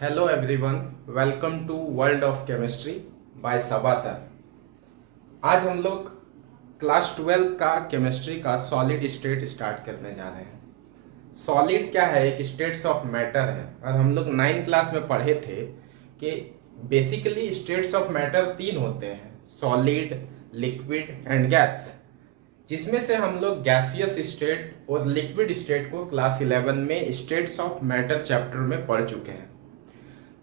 Hello everyone, welcome to world of chemistry by Saba sir. आज हम लोग क्लास 12 का केमिस्ट्री का सॉलिड स्टेट स्टार्ट करने जा रहे हैं। सॉलिड क्या है? एक स्टेट्स ऑफ मैटर है। और हम लोग 9th क्लास में पढ़े थे कि बेसिकली स्टेट्स ऑफ मैटर तीन होते हैं, सॉलिड, लिक्विड एंड गैस, जिसमें से हम लोग गैसियस स्टेट और लिक्विड स्टेट को क्लास 11 में स्टेट्स ऑफ मैटर चैप्टर में पढ़ चुके हैं।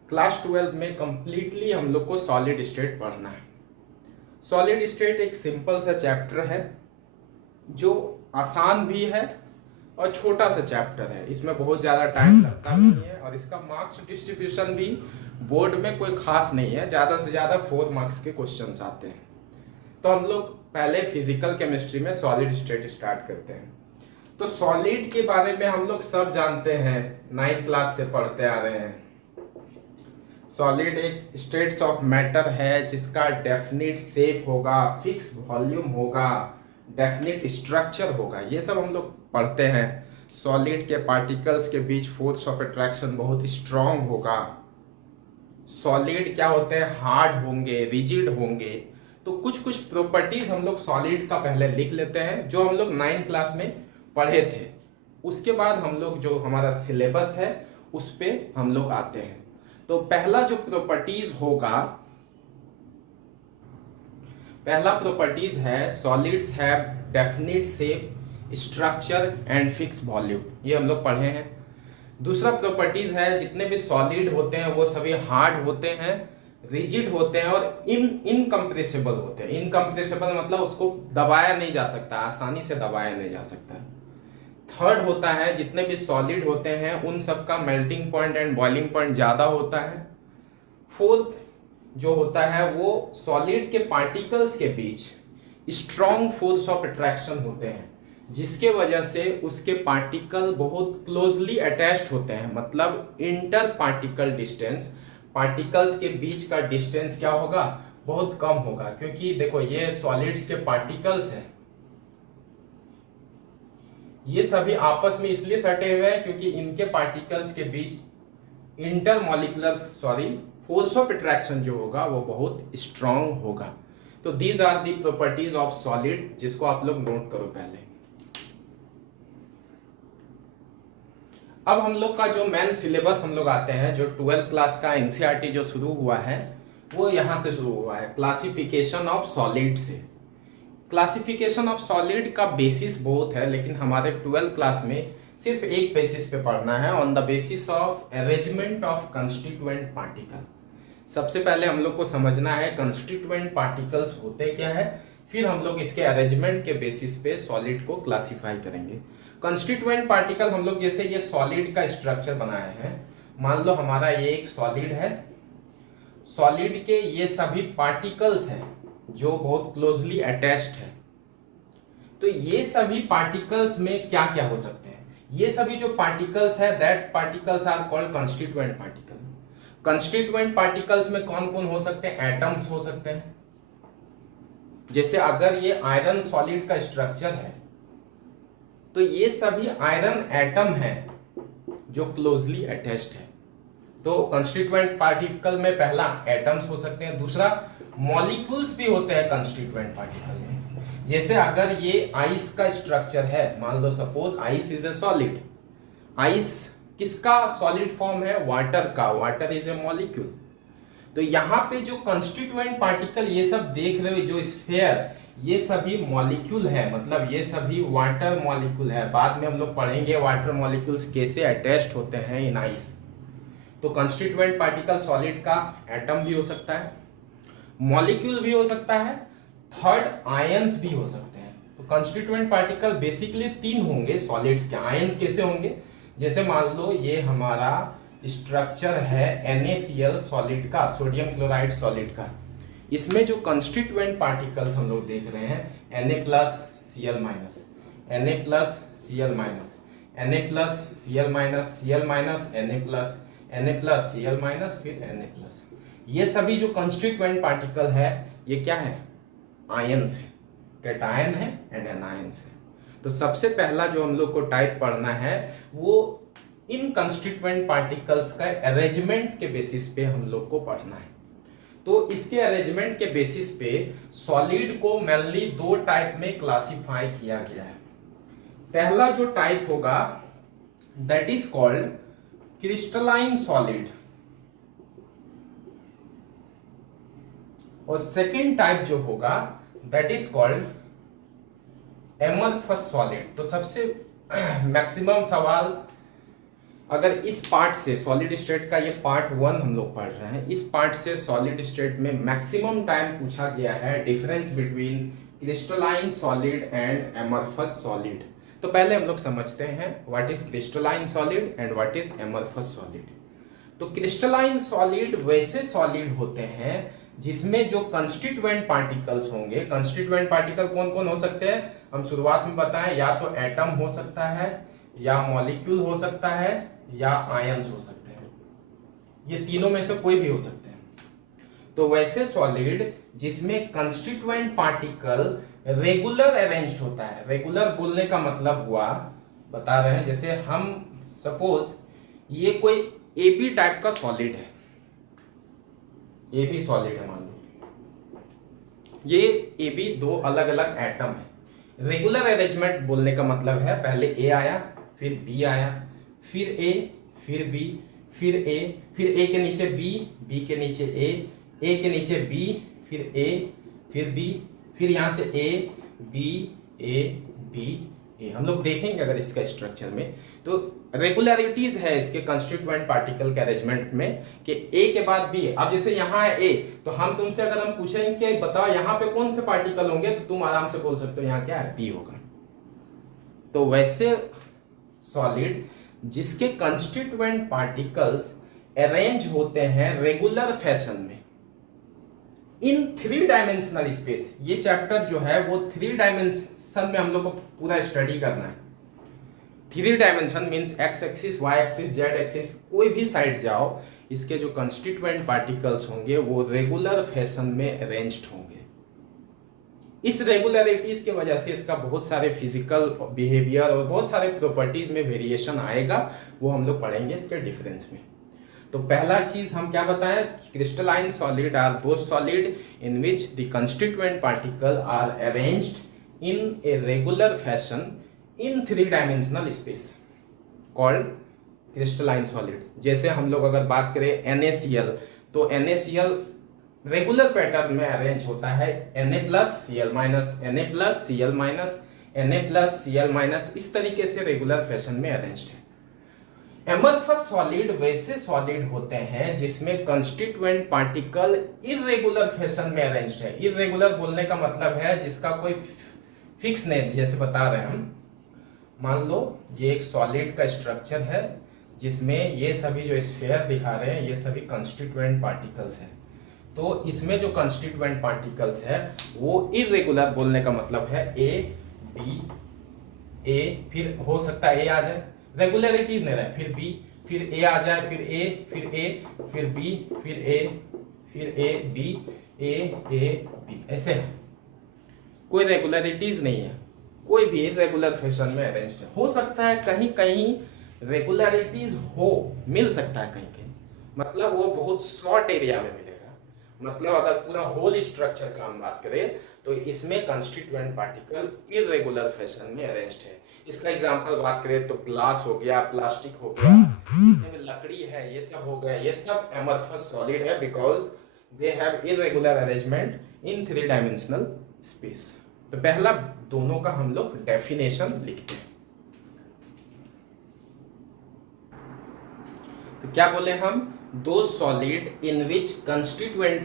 क्लास 12 में कंप्लीटली हम लोग को सॉलिड स्टेट पढ़ना है। सॉलिड स्टेट एक सिंपल सा चैप्टर है जो आसान भी है और छोटा सा चैप्टर है। इसमें बहुत ज़्यादा टाइम लगता नहीं है और इसका मार्क्स डिस्ट्रीब्यूशन भी बोर्ड में कोई खास नहीं है। ज़्यादा से ज़्यादा 4 मार्क्स के क्वेश्चंस आते हैं। तो हम लोग पहले फिजिकल केमिस्ट्री में सॉलिड स्टेट स्टार्ट करते हैं। तो सॉलिड के बारे में हम लोग सब जानते हैं, 9th क्लास से पढ़ते आ रहे हैं। सॉलिड एक स्टेट्स ऑफ मैटर है जिसका डेफिनिट शेप होगा, फिक्स वॉल्यूम होगा, डेफिनिट स्ट्रक्चर होगा। ये सब हम लोग पढ़ते हैं। सॉलिड के पार्टिकल्स के बीच फोर्स ऑफ अट्रैक्शन बहुत स्ट्रांग होगा। सॉलिड क्या होते हैं? हार्ड होंगे, रिजिड होंगे। तो कुछ कुछ प्रॉपर्टीज हम लोग सॉलिड का पहले लिख लेते हैं जो हम लोग 9th क्लास में पढ़े थे। उसके बाद हम लोग जो हमारा सिलेबस है उस पे हम लोग आते हैं। तो पहला जो प्रॉपर्टीज होगा, पहला प्रॉपर्टीज है solids have definite shape, structure and fix volume. ये हम लोग पढ़े हैं। दूसरा प्रॉपर्टीज है जितने भी सॉलिड होते हैं वो सभी हार्ड होते हैं, रिजिड होते हैं और इनकम्प्रेसिबल होते हैं। इनकम्प्रेसिबल मतलब उसको दबाया नहीं जा सकता, आसानी से दबाया नहीं जा सकता। थर्ड होता है जितने भी सॉलिड होते हैं उन सब का melting point and boiling point ज़्यादा होता है। फोर्थ जो होता है वो सॉलिड के पार्टिकल्स के बीच स्ट्रॉन्ग फोर्स ऑफ अट्रैक्शन होते हैं जिसके वजह से उसके पार्टिकल बहुत क्लोजली अटैच्ड होते हैं। मतलब इंटर पार्टिकल डिस्टेंस, पार्टिकल्स के बीच का डिस्टेंस क्या होगा? बहुत कम होगा। क्योंकि देखो ये सॉलिड्स के पार्टिकल्स हैं, ये सभी आपस में इसलिए सटे हुए हैं क्योंकि इनके पार्टिकल्स के बीच फोर्स ऑफ अट्रैक्शन जो होगा वो बहुत स्ट्रांग होगा। तो these are the properties of solid, जिसको आप लोग नोट करो पहले। अब हम लोग का जो मेन सिलेबस हम लोग आते हैं, जो 12th क्लास का एनसीईआरटी जो शुरू हुआ है वो यहां से शुरू हुआ है, क्लासिफिकेशन ऑफ सॉलिड से। क्लासिफिकेशन ऑफ सॉलिड का बेसिस बहुत है, लेकिन हमारे 12th क्लास में सिर्फ एक बेसिस पे पढ़ना है, on the basis of arrangement of constituent particle. सबसे पहले हम लोग को समझना है कंस्टिट्यूएंट पार्टिकल्स होते क्या है, फिर हम लोग इसके अरेंजमेंट के बेसिस पे सॉलिड को क्लासिफाई करेंगे। कंस्टिट्यूएंट पार्टिकल हम लोग जैसे ये सॉलिड का स्ट्रक्चर बनाए हैं, मान लो हमारा ये एक सॉलिड है। सॉलिड के ये सभी पार्टिकल्स हैं जो बहुत क्लोजली अटैच्ड है। तो ये सभी पार्टिकल्स में क्या क्या हो सकते हैं? ये सभी जो पार्टिकल्स है that particles are called constituent particle. Constituent particles में कौन कौन हो सकते हैं? एटम्स हो सकते हैं। जैसे अगर ये आयरन सॉलिड का स्ट्रक्चर है तो ये सभी आयरन एटम है जो क्लोजली अटैच्ड है। तो कंस्टिट्यूएंट पार्टिकल में पहला एटम्स हो सकते हैं। दूसरा मॉलिक्यूल्स भी होते हैं कंस्टिट्यूएंट पार्टिकल में। जैसे अगर ये आइस का स्ट्रक्चर है, मान लो suppose ice is a solid. Ice किसका सॉलिड फॉर्म है? वाटर का। Water is a molecule. तो यहाँ पे जो कंस्टिट्यूएंट पार्टिकल ये सब देख रहे हो, जो स्फीयर, ये सभी मॉलिक्यूल है, मतलब ये सभी वाटर मॉलिक्यूल है। बाद में हम लोग पढ़ेंगे वाटर मॉलिक्यूल्स कैसे अटैच्ड होते हैं इन आइस। तो कंस्टिट्यूएंट पार्टिकल सॉलिड का एटम भी हो सकता है, मॉलिक्यूल भी हो सकता है, थर्ड आयंस भी हो सकते हैं। तो कंस्टिट्यूएंट पार्टिकल बेसिकली 3 होंगे सॉलिड्स के। आयंस कैसे होंगे? जैसे मान लो ये हमारा स्ट्रक्चर है NaCl सॉलिड का, सोडियम क्लोराइड सॉलिड का। इसमें जो कंस्टिट्यूएंट पार्टिकल्स हम लोग देख रहे हैं Na+Cl-, Na+Cl-, Na+Cl-, Cl-, Na+Cl-, फिर Na+। ये सभी जो कंस्टिट्यूएंट पार्टिकल है ये क्या है? आयंस है, कैटायन है एंड एनायंस है। तो सबसे पहला जो हम लोग को टाइप पढ़ना है वो इन कंस्टिट्यूएंट पार्टिकल्स का अरेंजमेंट के बेसिस पे हम लोग को पढ़ना है। तो इसके अरेंजमेंट के बेसिस पे सॉलिड को मेनली दो टाइप में क्लासिफाई किया गया है। पहला जो टाइप होगा that is called crystalline solid, और सेकेंड टाइप जो होगा that is called amorphous solid. तो सबसे मैक्सिमम सवाल अगर इस पार्ट से सॉलिड स्टेट का, ये पार्ट 1 हम लोग पढ़ रहे हैं, इस पार्ट से सॉलिड स्टेट में मैक्सिमम टाइम पूछा गया है difference between crystalline solid and amorphous solid. तो पहले हम लोग समझते हैं what is crystalline solid and what is amorphous solid. तो क्रिस्टलाइन सॉलिड वैसे सॉलिड होते हैं जिसमें जो कंस्टिट्यूएंट पार्टिकल्स होंगे, कंस्टिट्यूएंट पार्टिकल कौन कौन हो सकते हैं हम शुरुआत में बताएं, या तो एटम हो सकता है, या मॉलिक्यूल हो सकता है, या आयंस हो सकते हैं, ये तीनों में से कोई भी हो सकते हैं। तो वैसे सॉलिड जिसमें कंस्टिट्यूएंट पार्टिकल रेगुलर अरेंज्ड होता है, रेगुलर बोलने का मतलब हुआ बता रहे हैं, जैसे हम सपोज ये कोई एबी टाइप का सॉलिड है, एबी सॉलिड है मान लो, ये एबी दो अलग अलग एटम है। रेगुलर अरेंजमेंट बोलने का मतलब है पहले ए आया, फिर बी आया, फिर ए, फिर बी, फिर ए, फिर ए के नीचे बी, बी के नीचे ए के नीचे बी, फिर ए, फिर बी, फिर यहां से ए बी ए बी ए। हम लोग देखेंगे अगर इसका स्ट्रक्चर में, तो रेगुलरिटीज है इसके कंस्टिट्यूएंट पार्टिकल के अरेंजमेंट में कि ए के बाद बी। अब जैसे यहाँ है ए, तो हम तुमसे अगर हम पूछेंगे कि बताओ यहाँ पे कौन से पार्टिकल होंगे, तो तुम आराम से बोल सकते हो यहाँ क्या है, बी होगा। तो वैसे सॉलिड जिसके कंस्टिट्यूएंट पार्टिकल्स अरेंज होते हैं रेगुलर फैशन में इन 3 डायमेंशनल स्पेस, ये चैप्टर जो है वो 3 डायमेंशन में हम लोग को पूरा स्टडी करना है। 3 dimension means X axis, Y axis, Z axis, कोई भी साइड जाओ, इसके जो कंस्टिट्यूएंट पार्टिकल्स होंगे वो रेगुलर फैशन में अरेंज्ड होंगे। इस रेगुलरिटीज की वजह से इसका बहुत सारे फिजिकल बिहेवियर और बहुत सारे प्रॉपर्टीज में वेरिएशन आएगा, वो हम लोग पढ़ेंगे इसके डिफरेंस में। तो पहला चीज हम क्या बताएं, crystalline solid are those solid in which the constituent particle are arranged in a regular fashion in 3 dimensional space called crystalline solid. जैसे हम लोग अगर बात करें NaCl, तो NaCl रेगुलर पैटर्न में अरेंज होता है Na+Cl-, Na+Cl-, Na+Cl-, इस तरीके से रेगुलर फैशन में अरेंज्ड है। एमरफस सॉलिड वैसे सॉलिड होते हैं जिसमें कंस्टिट्यूएंट पार्टिकल इरेगुलर फैशन में अरेंज्ड है। इरेगुलर बोलने का मतलब है जिसका कोई फिक्स नहीं, जैसे बता रहे हैं हम, मान लो ये एक सॉलिड का स्ट्रक्चर है जिसमें ये सभी जो स्फीयर दिखा रहे हैं ये सभी कंस्टिट्यूएंट पार्टिकल्स हैं। तो इसमें जो कंस्टिट्यूएंट पार्टिकल्स है वो इरेगुलर बोलने का मतलब है ए बी ए, फिर हो सकता है ए आ जाए, रेगुलरिटीज नहीं रहे, फिर बी, फिर ए आ जाए, फिर ए, फिर ए, फिर बी, फिर ए, फिर ए बी, ए बी, ऐसे है, कोई रेगुलरिटीज नहीं है, कोई भी रेगुलर फैशन में अरेंज्ड है। हो सकता है कहीं कहीं रेगुलरिटीज हो, मिल सकता है कहीं कहीं, मतलब वो बहुत शॉर्ट एरिया में मिलेगा। मतलब अगर पूरा होल स्ट्रक्चर का हम बात करें तो इसमें कंस्टिट्यूएंट पार्टिकल इरेगुलर फैशन में अरेंज्ड है। इसका एग्जांपल बात करें तो ग्लास हो गया, प्लास्टिक हो गया, लकड़ी है, ये सब हो गया, ये सब एमरफस सॉलिड है because they have irregular arrangement in 3 dimensional space. तो पहला दोनों का हम लोग डेफिनेशन लिखते हैं। तो क्या बोले हम, those solid in which constituent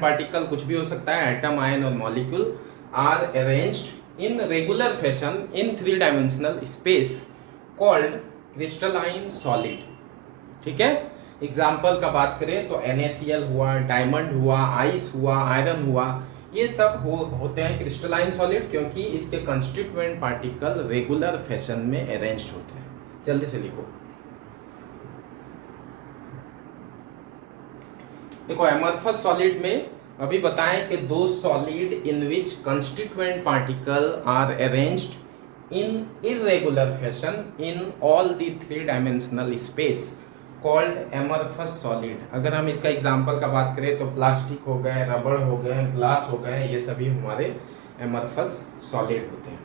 particle कुछ भी हो सकता है, एटम, आयन और molecule, are arranged in regular fashion in 3 dimensional space called crystalline solid. ठीक है, एग्जाम्पल का बात करें तो NaCl हुआ, डायमंड हुआ, आइस हुआ, आयरन हुआ, ये सब होते हैं क्रिस्टलाइन सॉलिड क्योंकि इसके कंस्टिट्यूएंट पार्टिकल रेगुलर फैशन में अरेंज्ड होते हैं। जल्दी से लिखो। देखो एमरफस सॉलिड में अभी बताएं कि those solid in which constituent particle are arranged in irregular fashion in all the three dimensional space called amorphous solid। अगर हम इसका एग्जांपल का बात करें तो प्लास्टिक हो गए, रबड़ हो गए, ग्लास हो गए, ये सभी हमारे amorphous solid होते हैं।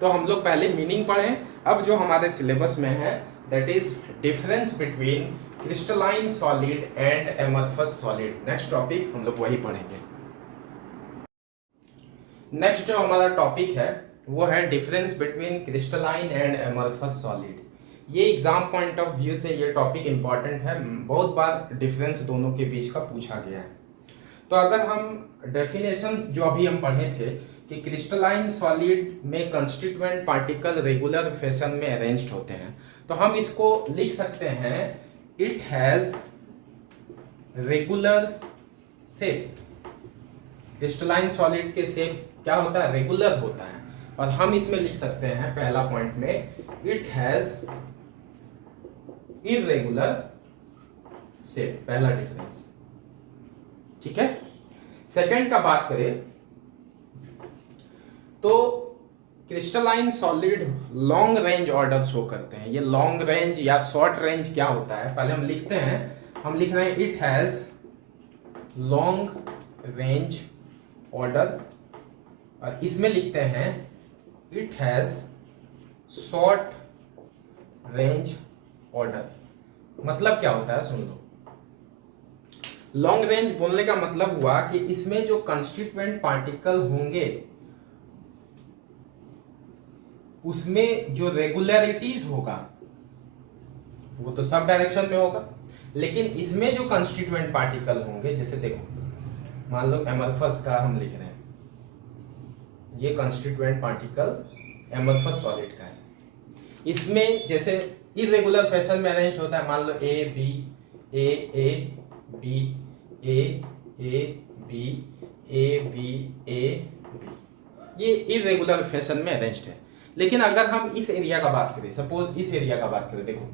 तो हम लोग पहले मीनिंग पढ़े, अब जो हमारे सिलेबस में है that is difference between crystalline solid and amorphous solid. Next topic हम लोग वही पढ़ेंगे। नेक्स्ट जो हमारा टॉपिक है वो है difference between crystalline and amorphous solid. ये एग्जाम पॉइंट ऑफ व्यू से ये टॉपिक इंपॉर्टेंट है, बहुत बार डिफरेंस दोनों के बीच का पूछा गया है। तो अगर हम डेफिनेशन जो अभी हम पढ़े थे कि क्रिस्टलाइन सॉलिड में कंस्टिट्यूएंट पार्टिकल रेगुलर फैशन में अरेंज्ड होते हैं, तो हम इसको लिख सकते हैं it has regular shape. Crystalline solid के शेप क्या होता है? रेगुलर होता है। और हम इसमें लिख सकते हैं पहला पॉइंट में इट हैज इरेगुलर शेप, पहला डिफरेंस। ठीक है। सेकंड का बात करें तो crystalline solid long range order show करते हैं। ये लॉन्ग रेंज या शॉर्ट रेंज क्या होता है पहले हम लिखते हैं। हम लिख रहे हैं it has long range order, और इसमें लिखते हैं it has short range order. मतलब क्या होता है सुन लो। लॉन्ग रेंज बोलने का मतलब हुआ कि इसमें जो कंस्टिट्यूएंट पार्टिकल होंगे उसमें जो रेगुलरिटीज होगा वो तो सब डायरेक्शन में होगा, लेकिन इसमें जो कंस्टिट्यूएंट पार्टिकल होंगे, जैसे देखो मान लो एमरफस का हम लिख रहे हैं, ये कंस्टिट्यूएंट पार्टिकल एमरफस सॉलिड का है। इसमें जैसे इरेगुलर फैशन में अरेंज होता है, मान लो A B A B A B A B A B, ये इरेगुलर फैशन में अरेंज्ड है। लेकिन अगर हम इस एरिया का बात करें, सपोज इस एरिया का बात करें, देखो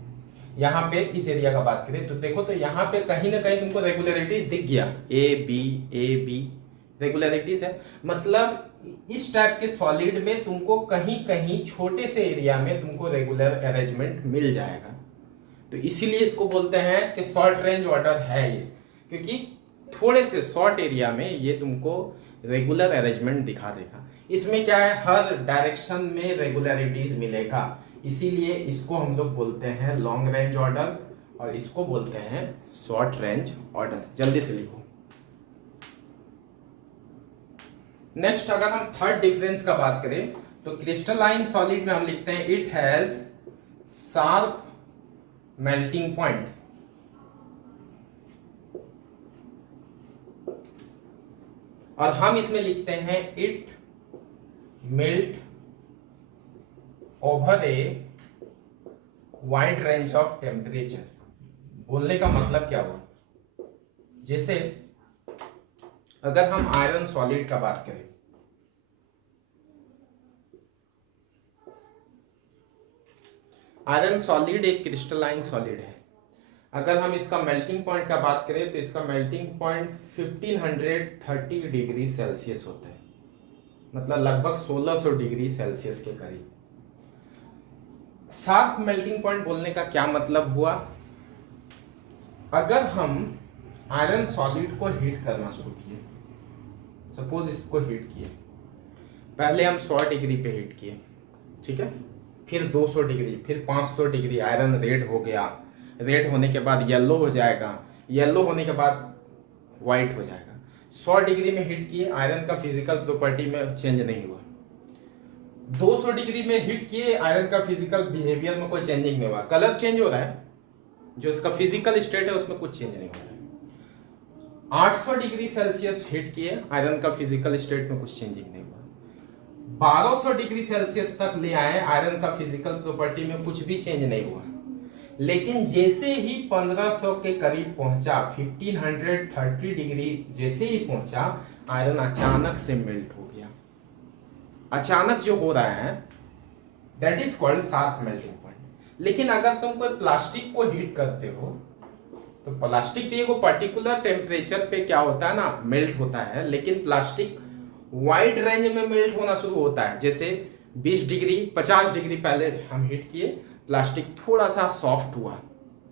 यहाँ पे इस एरिया का बात करें तो देखो तो यहाँ पे कहीं ना कहीं तुमको रेगुलरिटीज दिख गया, ए बी रेगुलरिटीज है। मतलब इस टाइप के सॉलिड में तुमको कहीं कहीं छोटे से एरिया में तुमको रेगुलर अरेंजमेंट मिल जाएगा। तो इसीलिए इसको बोलते हैं कि शॉर्ट रेंज ऑर्डर है ये, क्योंकि थोड़े से शॉर्ट एरिया में ये तुमको रेगुलर अरेंजमेंट दिखा देगा। इसमें क्या है, हर डायरेक्शन में रेगुलरिटीज मिलेगा, इसीलिए इसको हम लोग बोलते हैं लॉन्ग रेंज ऑर्डर और इसको बोलते हैं शॉर्ट रेंज ऑर्डर। जल्दी से लिखो। नेक्स्ट अगर हम थर्ड डिफरेंस का बात करें तो क्रिस्टलाइन सॉलिड में हम लिखते हैं it has sharp melting point, और हम इसमें लिखते हैं it melt over a wide range of temperature. बोलने का मतलब क्या हुआ, जैसे अगर हम आयरन सॉलिड का बात करें, आयरन सॉलिड एक क्रिस्टलाइन सॉलिड है। अगर हम इसका मेल्टिंग पॉइंट का बात करें तो इसका मेल्टिंग पॉइंट 1530 डिग्री सेल्सियस होता है, मतलब लगभग 1600 डिग्री सेल्सियस के करीब। शार्प मेल्टिंग पॉइंट बोलने का क्या मतलब हुआ, अगर हम आयरन सॉलिड को हीट करना शुरू किए, सपोज इसको हीट किए, पहले हम 100 डिग्री पे हीट किए, ठीक है, फिर 200 डिग्री, फिर 500 डिग्री, आयरन रेड हो गया, रेड होने के बाद येलो हो जाएगा, येलो होने के बाद व्हाइट हो जाएगा। 100 डिग्री में हीट किए, आयरन का फिजिकल प्रॉपर्टी में चेंज नहीं हुआ। 200 डिग्री में हीट किए, आयरन का फिजिकल बिहेवियर में कोई चेंजिंग नहीं हुआ, कलर चेंज हो रहा है, जो इसका फिजिकल स्टेट है उसमें कुछ चेंज नहीं हो रहा है। 800 डिग्री सेल्सियस हीट किए, आयरन का फिजिकल स्टेट में कुछ चेंजिंग नहीं हुआ। 1200 डिग्री सेल्सियस तक ले आए, आयरन का फिजिकल प्रॉपर्टी में कुछ भी चेंज नहीं हुआ। लेकिन जैसे ही 1500 के करीब पहुंचा, 1530 डिग्री जैसे ही पहुंचा, आयरन अचानक से मेल्ट हो गया। अचानक जो हो रहा है that is called sharp melting point. लेकिन अगर तुम कोई प्लास्टिक को हीट करते हो तो प्लास्टिक भी एक पर्टिकुलर टेम्परेचर पे क्या होता है ना, मेल्ट होता है, लेकिन प्लास्टिक वाइड रेंज में मेल्ट होना शुरू होता है। जैसे 20 डिग्री 50 डिग्री पहले हम हीट किए, प्लास्टिक थोड़ा सा सॉफ्ट हुआ,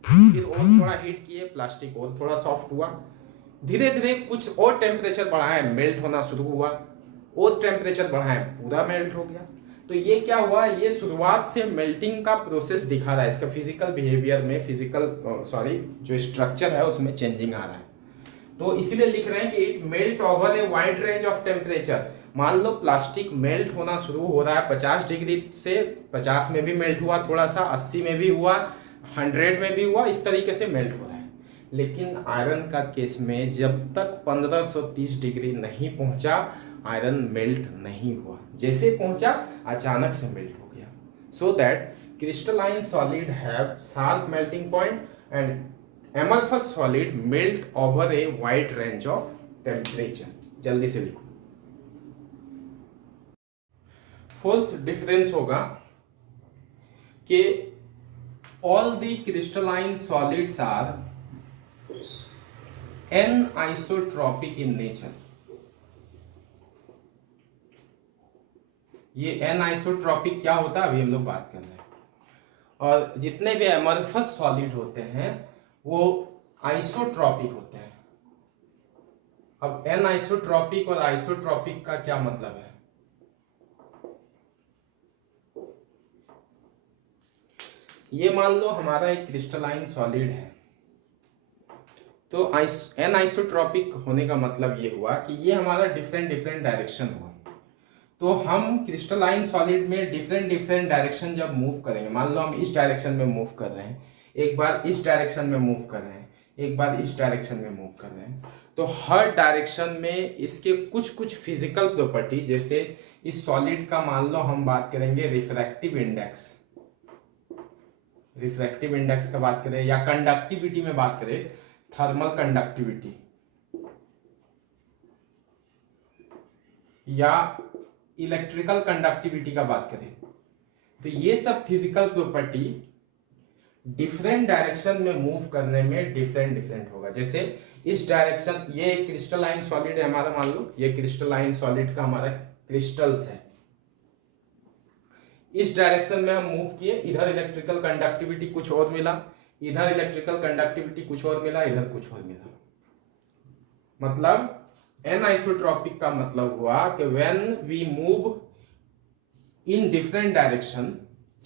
फिर और थोड़ा हीट किए, प्लास्टिक और थोड़ा सॉफ्ट हुआ, धीरे धीरे कुछ और टेम्परेचर बढ़ाए, मेल्ट होना शुरू हुआ, और टेम्परेचर बढ़ाए, पूरा मेल्ट हो गया। तो ये क्या हुआ, ये शुरुआत से मेल्टिंग का प्रोसेस दिखा रहा है, इसका फिजिकल बिहेवियर में जो स्ट्रक्चर है उसमें चेंजिंग आ रहा है। तो इसीलिए लिख रहे हैं कि it melt over a wide range of temperature. मान लो प्लास्टिक मेल्ट होना शुरू हो रहा है 50 डिग्री से, 50 में भी मेल्ट हुआ थोड़ा सा, 80 में भी हुआ, 100 में भी हुआ, इस तरीके से मेल्ट हो रहा है। लेकिन आयरन का केस में जब तक 1530 डिग्री नहीं पहुंचा, आयरन मेल्ट नहीं हुआ, जैसे पहुंचा अचानक से मेल्ट हो गया। So that crystalline solid have sharp melting point and amorphous solid melt over a wide range of temperature। जल्दी से लिखो। फोर्थ डिफरेंस होगा कि all the crystalline solids are anisotropic in nature। ये एनआइसोट्रॉपिक क्या होता है अभी हम लोग बात कर रहे हैं। और जितने भी एमॉर्फस सॉलिड होते हैं वो आइसोट्रॉपिक होते हैं। अब एनआइसोट्रॉपिक और आइसोट्रॉपिक का क्या मतलब है? ये मान लो हमारा एक क्रिस्टलाइन सॉलिड है, तो एनआइसोट्रॉपिक होने का मतलब ये हुआ कि ये हमारा डिफरेंट डायरेक्शन हुआ। तो हम क्रिस्टलाइन सॉलिड में डिफरेंट डायरेक्शन जब मूव करेंगे, मान लो हम इस डायरेक्शन में मूव कर रहे हैं, एक बार इस डायरेक्शन में मूव कर रहे हैं, एक बार इस डायरेक्शन में मूव कर रहे हैं, तो हर डायरेक्शन में इसके कुछ फिजिकल प्रॉपर्टी, जैसे इस सॉलिड का मान लो हम बात करेंगे रिफ्रैक्टिव इंडेक्स का बात करें, या कंडक्टिविटी में बात करें, थर्मल कंडक्टिविटी या इलेक्ट्रिकल कंडक्टिविटी का बात करें, तो ये सब फिजिकल प्रॉपर्टी डिफरेंट डायरेक्शन में मूव करने में डिफरेंट होगा। जैसे इस डायरेक्शन, ये क्रिस्टलाइन सॉलिड है हमारा, मान लो ये क्रिस्टलाइन सॉलिड का हमारा क्रिस्टल्स है, इस डायरेक्शन में हम मूव किए, इधर इलेक्ट्रिकल कंडक्टिविटी कुछ और मिला, इधर इलेक्ट्रिकल कंडक्टिविटी कुछ और मिला, इधर कुछ और मिला। मतलब एनआइसोट्रॉपिक का मतलब हुआ कि when we move in different direction,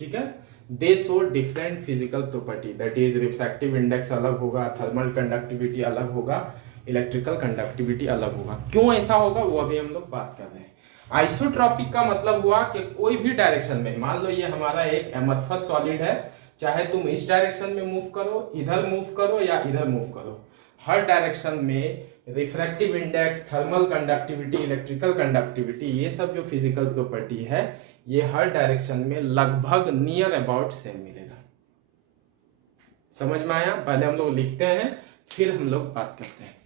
ठीक है, they show different physical property, that is refractive index अलग होगा, थर्मल कंडक्टिविटी अलग होगा, इलेक्ट्रिकल कंडक्टिविटी अलग होगा। क्यों ऐसा होगा वो अभी हम लोग बात कर रहे हैं। आइसोट्रॉपिक का मतलब हुआ कि कोई भी डायरेक्शन में, मान लो ये हमारा एक एमॉर्फस सॉलिड है, चाहे तुम इस डायरेक्शन में मूव करो, इधर मूव करो या इधर मूव करो, हर डायरेक्शन में refractive index, thermal conductivity, electrical conductivity, ये सब जो फिजिकल प्रॉपर्टी है ये हर डायरेक्शन में लगभग नियर अबाउट सेम मिलेगा। समझ में आया? पहले हम लोग लिखते हैं फिर हम लोग बात करते हैं।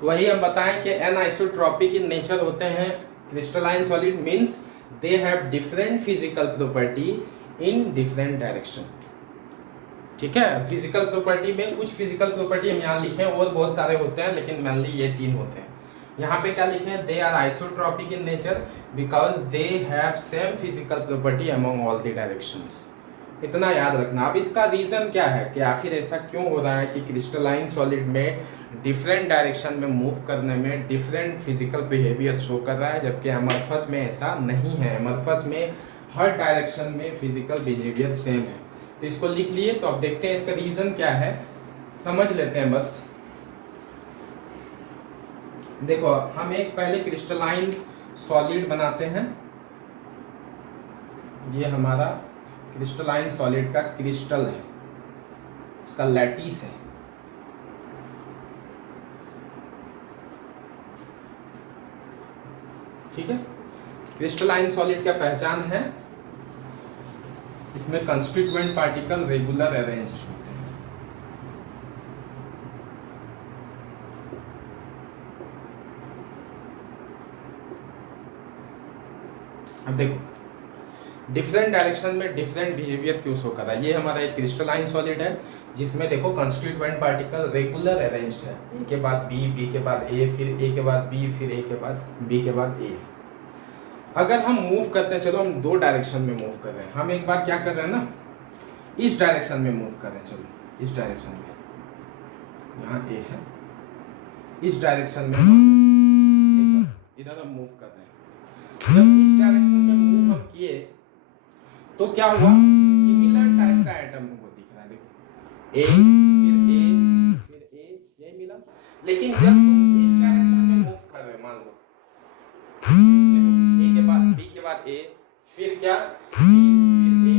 तो वही हम बताएं कि एनआइसोट्रॉपिक इन नेचर होते हैं crystalline solid, means they have different physical property in different direction. ठीक है, फिजिकल प्रॉपर्टी में कुछ फिजिकल प्रॉपर्टी हम यहाँ लिखे हैं, और बहुत सारे होते हैं, लेकिन मेनली ये 3 होते हैं। यहाँ पे क्या लिखे हैं? They are isotropic in nature because they have same physical property among all the directions. इतना याद रखना। अब इसका रीजन क्या है कि आखिर ऐसा क्यों हो रहा है कि क्रिस्टलाइन सॉलिड में डिफरेंट डायरेक्शन में मूव करने में डिफरेंट फिजिकल बिहेवियर शो कर रहा है, जबकि एमॉर्फस में ऐसा नहीं है। एमॉर्फस में हर डायरेक्शन में फिजिकल बिहेवियर सेम है। तो इसको लिख लिए। तो अब देखते हैं इसका रीजन क्या है, समझ लेते हैं बस। देखो, हम एक पहले क्रिस्टलाइन सॉलिड बनाते हैं। ये हमारा क्रिस्टलाइन सॉलिड का क्रिस्टल है, उसका लैटिस है। ठीक है, क्रिस्टलाइन सॉलिड का पहचान है, इसमें कंस्टिट्यूएंट पार्टिकल रेगुलर अरेंज होते हैं। अब देखो, डिफरेंट डायरेक्शन में डिफरेंट बिहेवियर क्यों शो कर रहा है। ये हमारा एक क्रिस्टलाइन सॉलिड है जिसमें देखो कंस्टिट्यूएंट पार्टिकल रेगुलर अरेंज्ड है, ए के बाद बी, बी के बाद ए, फिर ए के बाद बी, फिर ए के बाद बी के बाद ए। अगर हम मूव करते हैं, चलो हम दो डायरेक्शन में मूव कर रहे हैं, हम एक बार क्या कर रहे हैं ना, इस डायरेक्शन में मूव कर रहे हैं, चलो इस डायरेक्शन में, यहाँ ए है, इस डायरेक्शन में इधर हम मूव कर रहे हैं। जब इस डायरेक्शन में मूव हम किए तो क्या हुआ, सिमिलर टाइप का एटम तुमको दिख रहा है, देखो ए फिर ए यही मिला। लेकिन जब तुम इस डायरेक्शन में मूव कर रहे हो, मान लो ए के बाद बी के बाद ए, फिर क्या बी फिर ए,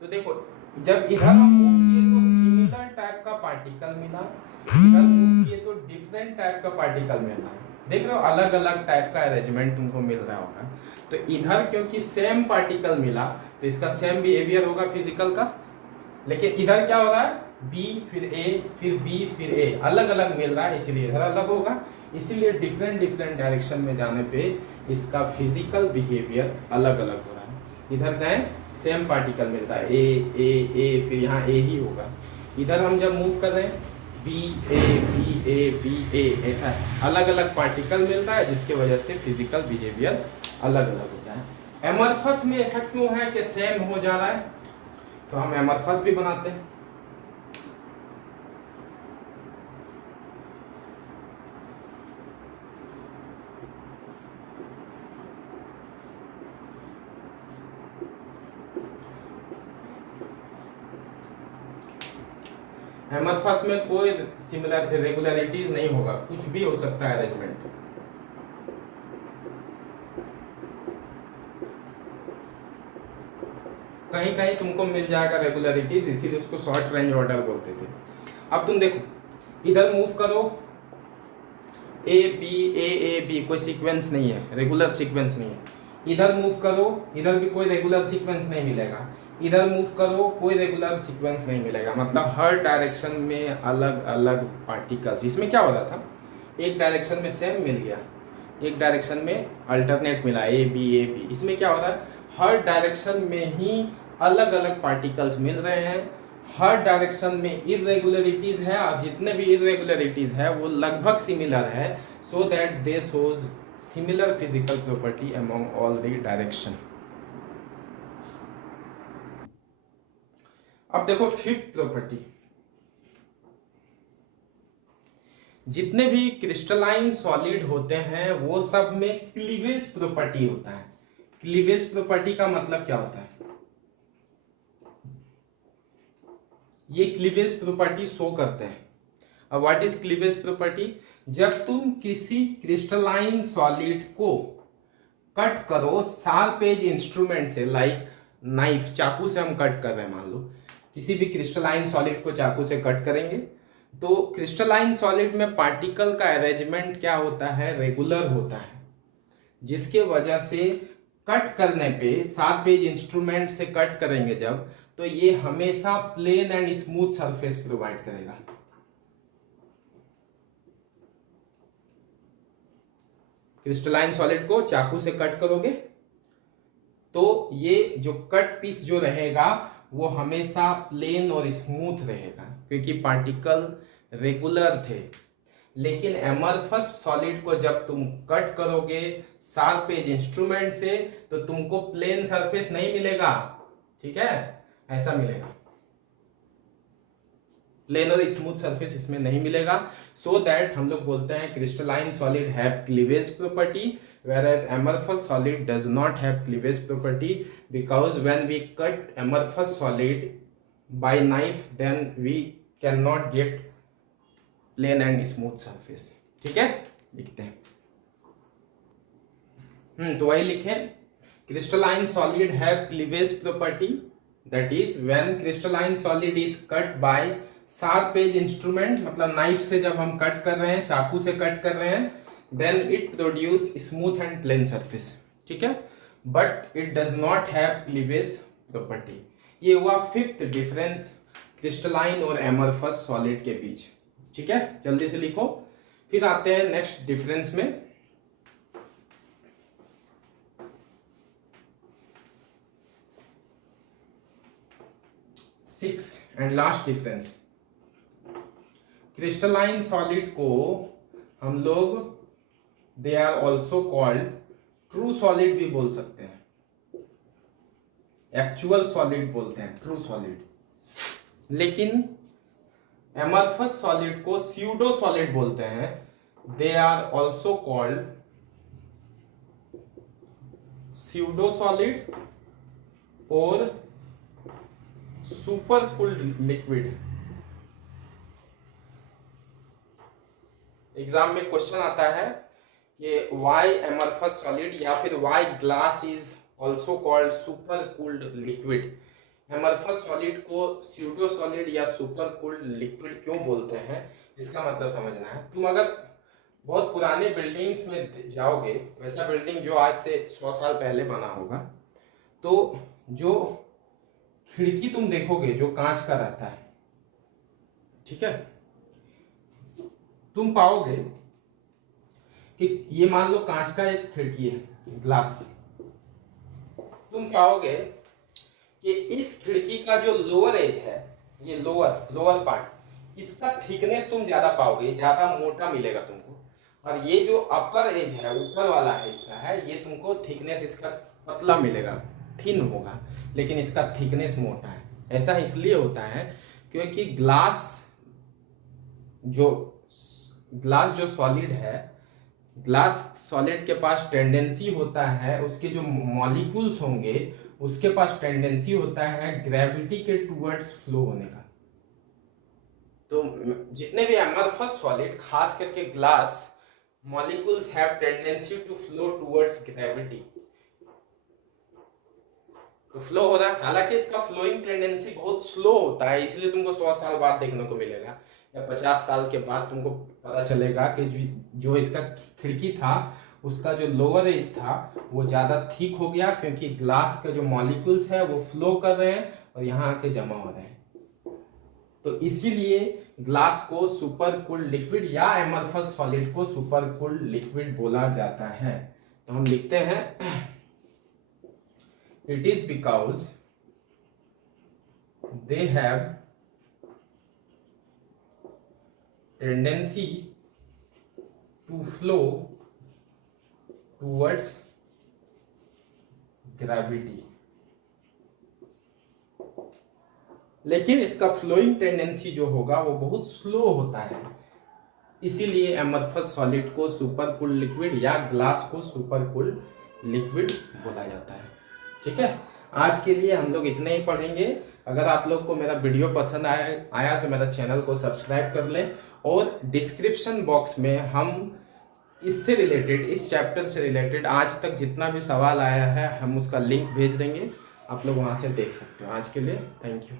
तो देखो जब इधर हम मूव किए तो सिमिलर टाइप का पार्टिकल मिला, इधर मूव किए तो डिफरेंट टाइप का पार्टिकल मिला। देख रहे हो अलग अलग टाइप का अरेंजमेंट तुमको मिल रहा होगा। तो इधर क्योंकि सेम पार्टिकल मिला तो इसका सेम बिहेवियर होगा फिजिकल का, लेकिन इधर क्या हो रहा है, बी फिर ए फिर बी फिर ए, अलग अलग मिल रहा है, इसीलिए इधर अलग होगा। इसीलिए डिफरेंट डिफरेंट डायरेक्शन में जाने पे इसका फिजिकल बिहेवियर अलग अलग हो रहा है। इधर क्या है, सेम पार्टिकल मिलता है, ए फिर यहाँ ए ही होगा। इधर हम जब मूव कर रहे हैं बी ए, ऐसा है, अलग अलग पार्टिकल मिलता है जिसके वजह से फिजिकल बिहेवियर अलग अलग होता है। एमरफस में ऐसा क्यों है कि सेम हो जा रहा है, तो हम एमरफस भी बनाते हैं। एमरफस में कोई सिमिलर इरेगुलरिटीज नहीं होगा, कुछ भी हो सकता है अरेंजमेंट। कहीं कहीं तुमको मिल जाएगा रेगुलरिटीज, इसीलिए उसको शॉर्ट रेंज ऑर्डर बोलते थे। अब तुम देखो इधर मूव करो ए बी कोई सीक्वेंस नहीं है, रेगुलर सीक्वेंस नहीं है। इधर मूव करो, इधर भी कोई रेगुलर सीक्वेंस नहीं मिलेगा। इधर मूव करो, कोई रेगुलर सीक्वेंस नहीं मिलेगा। मतलब हर डायरेक्शन में अलग अलग पार्टिकल्स। इसमें क्या हो रहा था, एक डायरेक्शन में सेम मिल गया, एक डायरेक्शन में अल्टरनेट मिला ए बी। इसमें क्या हो रहा है, हर डायरेक्शन में ही अलग अलग पार्टिकल्स मिल रहे हैं, हर डायरेक्शन में इरेगुलरिटीज है, और जितने भी इरेगुलरिटीज है वो लगभग सिमिलर है, so that they shows similar physical property among all the direction. अब देखो फिफ्थ प्रॉपर्टी, जितने भी क्रिस्टलाइन सॉलिड होते हैं वो सब में क्लीवेज प्रॉपर्टी होता है। क्लीवेज प्रॉपर्टी का मतलब क्या होता है, ये क्लीवेज प्रॉपर्टी शो करते हैं। अब व्हाट इज क्लीवेज प्रॉपर्टी, जब तुम किसी क्रिस्टलाइन सॉलिड को कट करो शार्प एज इंस्ट्रूमेंट से, लाइक नाइफ, चाकू से हम कट कर रहे हैं, मान लो किसी भी क्रिस्टलाइन सॉलिड को चाकू से कट करेंगे, तो क्रिस्टलाइन सॉलिड में पार्टिकल का अरेंजमेंट क्या होता है, रेगुलर होता है, जिसके वजह से कट करने पे शार्प एज इंस्ट्रूमेंट से कट करेंगे जब, तो ये हमेशा plane and smooth surface provide करेगा। क्रिस्टलाइन सॉलिड को चाकू से कट करोगे तो ये जो कट पीस जो रहेगा वो हमेशा प्लेन और स्मूथ रहेगा, क्योंकि पार्टिकल रेगुलर थे। लेकिन एमरफस सॉलिड को जब तुम कट करोगे शार्प एज इंस्ट्रूमेंट से, तो तुमको प्लेन सरफेस नहीं मिलेगा, ठीक है, ऐसा मिलेगा, प्लेन और स्मूथ सरफेस इसमें नहीं मिलेगा। सो दैट हम लोग बोलते हैं crystalline solid have cleavage property, whereas amorphous solid does not have cleavage property, because when we cut amorphous solid by knife then we cannot get plain and smooth surface। ठीक है, लिखते हैं, तो वही लिखें, crystalline solid have cleavage property, that is when crystalline solid is cut by sharp edge instrument, मतलब knife से जब हम कट कर रहे हैं, चाकू से कट कर रहे हैं, then it produce smooth and plain surface, ठीक है, but it does not have cleavage property। ये हुआ फिफ्थ डिफरेंस क्रिस्टलाइन और एमरफस सॉलिड के बीच, ठीक है, जल्दी से लिखो। फिर आते हैं नेक्स्ट डिफरेंस में, six and last difference. Crystalline solid को हम लोग, they are also called true solid भी बोल सकते हैं, एक्चुअल सॉलिड बोलते हैं, ट्रू सॉलिड। लेकिन एमरफस सॉलिड को स्यूडो सॉलिड बोलते हैं। They are also called pseudo solid और सुपर कूल्ड लिक्विड। एग्जाम में क्वेश्चन आता है कि वाई एमरफस सॉलिड या फिर why glass is also called super cooled liquid. Amorphous solid को स्यूडो सॉलिड या सुपर कूल्ड लिक्विड क्यों बोलते हैं, इसका मतलब समझना है। तुम अगर बहुत पुराने बिल्डिंग्स में जाओगे, वैसा बिल्डिंग जो आज से 100 साल पहले बना होगा, तो जो खिड़की तुम देखोगे जो कांच का रहता है, ठीक है, तुम पाओगे कि ये मान लो कांच का एक खिड़की है, ग्लास। तुम पाओगे कि इस खिड़की का जो लोअर एज है, ये लोअर पार्ट, इसका थिकनेस तुम ज्यादा पाओगे, ज्यादा मोटा मिलेगा तुमको। और ये जो अपर एज है, ऊपर वाला हिस्सा है, ये तुमको थिकनेस इसका पतला मिलेगा, थिन होगा, लेकिन इसका थिकनेस मोटा है। ऐसा इसलिए होता है क्योंकि ग्लास जो सॉलिड है, ग्लास सॉलिड के पास टेंडेंसी होता है, उसके जो मॉलिक्यूल्स होंगे उसके पास टेंडेंसी होता है ग्रेविटी के टूवर्ड्स फ्लो होने का। तो जितने भी एमरफस सॉलिड, खास करके glass, molecules have tendency to flow towards gravity. तो फ्लो हो रहा है, हालांकि इसका फ्लोइंग टेंडेंसी बहुत स्लो होता है, इसलिए तुमको 100 साल बाद देखने को मिलेगा या 50 साल के बाद तुमको पता चलेगा कि जो इसका खिड़की था उसका जो लोअर एज था वो ज़्यादा थिक हो गया, क्योंकि ग्लास के जो मॉलिक्यूल्स है वो फ्लो कर रहे हैं और यहाँ आके जमा हो रहे हैं। तो इसीलिए ग्लास को सुपर कूल्ड लिक्विड या एमरफस सॉलिड को सुपर कूल्ड लिक्विड बोला जाता है। तो हम लिखते हैं it is because they have tendency to flow towards gravity, लेकिन इसका फ्लोइंग टेंडेंसी जो होगा वो बहुत स्लो होता है। इसीलिए एमरफस सॉलिड को सुपर कूल्ड लिक्विड या ग्लास को सुपर कूल्ड लिक्विड बोला जाता है। ठीक है, आज के लिए हम लोग इतना ही पढ़ेंगे। अगर आप लोग को मेरा वीडियो पसंद आया तो मेरा चैनल को सब्सक्राइब कर लें, और डिस्क्रिप्शन बॉक्स में हम इससे रिलेटेड, इस चैप्टर से रिलेटेड आज तक जितना भी सवाल आया है हम उसका लिंक भेज देंगे, आप लोग वहाँ से देख सकते हो। आज के लिए थैंक यू।